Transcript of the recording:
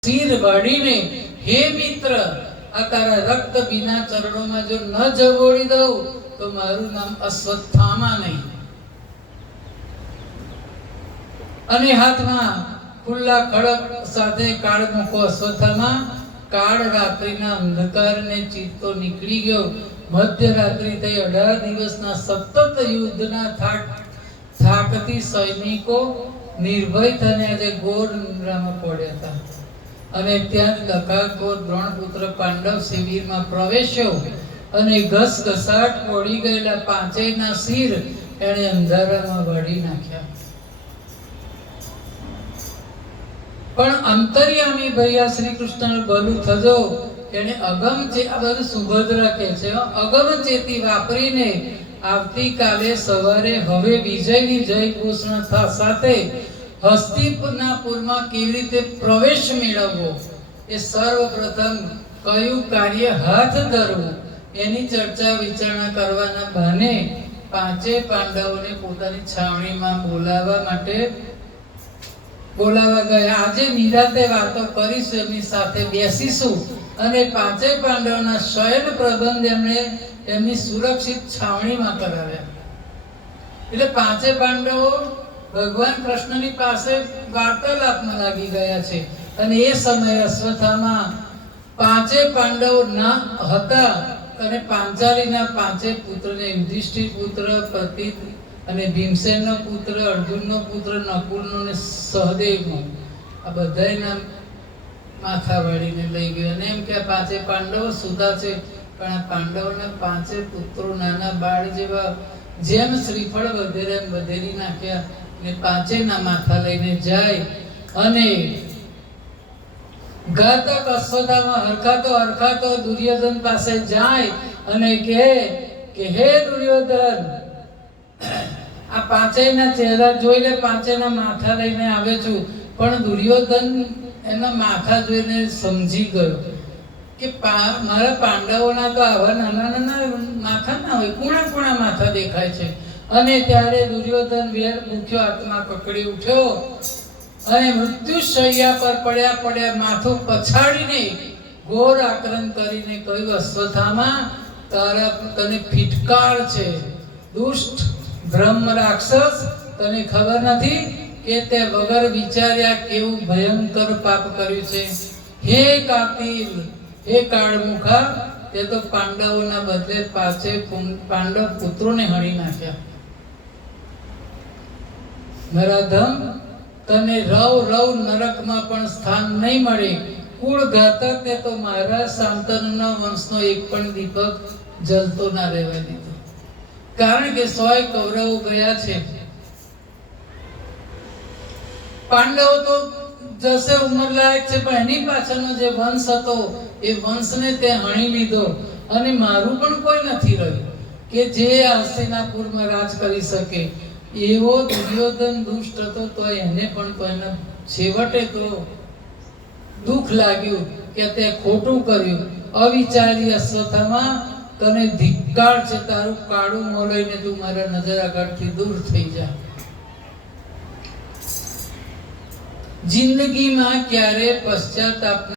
શિર વાળીને, હે મિત્ર, આ તારા રક્ત વિના ચરણોમાં જો ન જગોડી દઉં તો મારું નામ અશ્વત્થામા નહીં. અને હાથમાં ખુલ્લા ખડક સાથે કાળ મૂકો. અશ્વત્થામા, કાળ રાત્રિના અંધકારને ચીરતો નીકળી ગયો. મધ્યરાત્રિ થઈ 18 દિવસના સતત યુદ્ધના થાકથી સૈનિકો નિર્ભય થઈને આજે ઘોર નિંદ્રામાં પડ્યા હતા. અને ત્યાં લખાકોર દ્રોણપુત્ર પાંડવ શિબિરમાં પ્રવેશ્યો અને ઘસઘસાટ પડી ગયેલા પાંચેયના શિર એણે અંધારામાં વાળી નાખ્યા. પણ અંતર્યામી ભૈયા શ્રી કૃષ્ણ ભલું થજો, એને અગમ છે. આ બધું સુભદ્રા કહે છે. અગમ ચેતી વાપરીને આવતીકાલે સવારે હવે વિજયની જય ઘોષણા સાથે હસ્તિનાપુરમાં કેવી રીતે પ્રવેશ મેળવવો, એ સર્વપ્રથમ કયું કાર્ય હાથ ધરવું, એની ચર્ચા વિચારણા કરવાના બહાને પાંચે પાંડવોને પોતાની છાવણીમાં બોલાવા ગયા. આજે નિરાતે વાતો કરીશું, એમની સાથે બેસીશું અને પાંચે પાંડવોના શયન પ્રબંધ એમણે એમની સુરક્ષિત છાવણીમાં કરાવ્યા. એટલે પાંચે પાંડવો ભગવાન કૃષ્ણની પાસે વાર્તાલાપમાં લાગી ગયા છે. અને એ સમયે અશ્વત્થામા પાંચે પાંડવો ના હતા અને પાંચાલીના પાંચે પુત્રને, યુધિષ્ઠિર પુત્ર પ્રતિત અને ભીમસેનનો પુત્ર, અર્જુનનો પુત્ર, નકુલનો અને સહદેવનો, આ બધાયના માથા વાળીને લઈ ગયો. અને એમ કે આ પાંચે પાંડવો સુધા છે, પણ આ પાંડવોના પાંચે પુત્રો નાના બાળ જેવા, જેમ શ્રીફળ વધેરે એમ વધેરી નાખ્યા. ને પાંચેના માથા લઈને જાય અને ઘાતક અશ્વત્થામા હરખાતો દુર્યોધન પાસે જાય અને કહે કે હે દુર્યોધન, આ પાંચેયના ચહેરા જોઈ લે, પાંચેયના માથા લઈને આવે છું. પણ દુર્યોધન એના માથા જોઈને સમજી ગયો કે મારા પાંડવોના તો આવા નાના માથા ના હોય, કુણા માથા દેખાય છે. અને ત્યારે દુર્યોધન વેર ભૂખ્યો આત્મા કકડી ઉઠ્યો અને મૃત્યુશૈયા પર પડ્યા માથું પછાડીને ઘોર આક્રમણ કરીને કહ્યું, અશ્વત્થામા, તને ફિટકાર છે, દુષ્ટ બ્રહ્મ રાક્ષસ. તને ખબર નથી કે તે વગર વિચાર્યા કેવું ભયંકર પાપ કર્યું છે. હે કાતિલ, હે કાળમુખા, તે તો પાંડવોના બદલે પાંચે પાંડવ પુત્રોને હણી નાખ્યા. નરાધમ, તને રવ નરકમાં પણ સ્થાન નહીં મળે. કુળ ઘાતક, તે તો મારા શાંતનુના વંશનો એક પણ દીપક જલતો ના રહેવા દીધો. કારણ કે 100 કૌરવો ગયા છે. પાંડવો તો જશે ઉંમરલાયક છે, પણ એની પાછળનો જે વંશ હતો એ વંશને તે હણી લીધો. અને મારું પણ કોઈ નથી રહ્યું કે જે હસ્તિનાપુરમાં રાજ કરી શકે. એવો દુર્યોધન દુષ્ટ હતો, તો એને પણ તો એના છેવટે તો દુઃખ લાગ્યું કે તે ખોટું કર્યું. અવિચારી અશ્વત્થામા, તને ધિક્કાર છે. તારું કાળું મોં લઈને તું મારા નજર આગળથી દૂર થઈ જા. જિંદગીમાં ક્યારે પશ્ચાતાપ